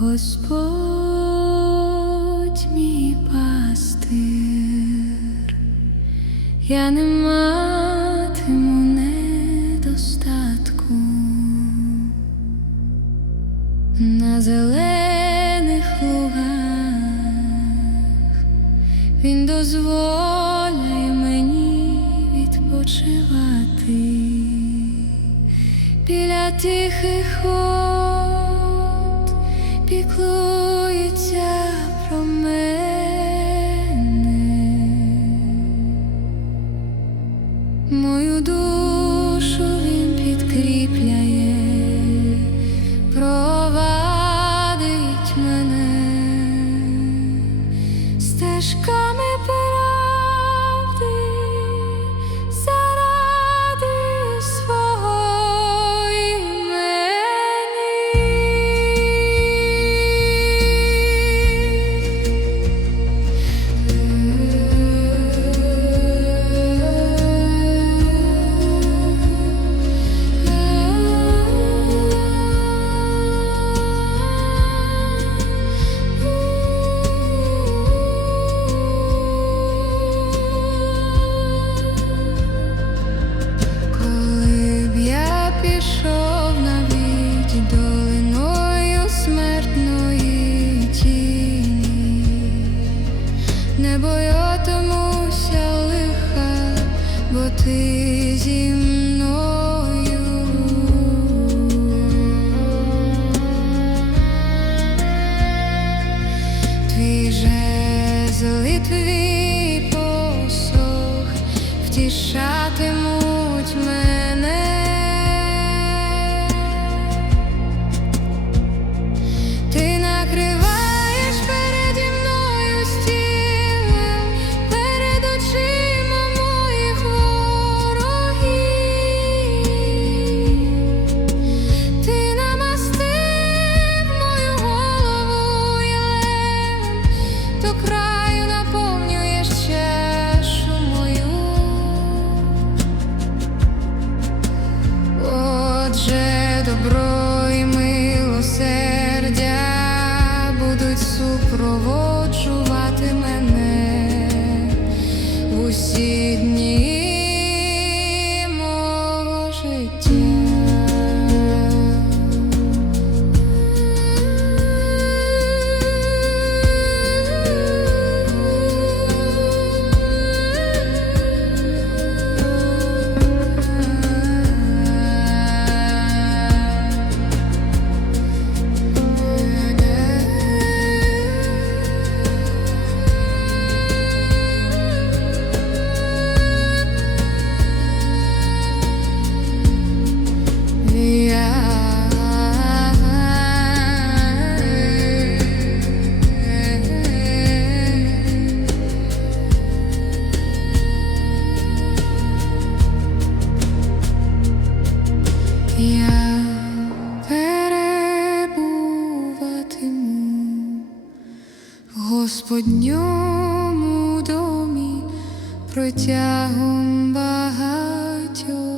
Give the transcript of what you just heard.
Господь мій пастир, я не матиму недостатку на зелених лугах. Він дозволяє мені відпочивати біля тихих мою душу він підкріпляє, бо ти зі мною. Твій жезл посох втішатимуть мене. Будуть Я перебуватиму Господньому домі протягом багатьох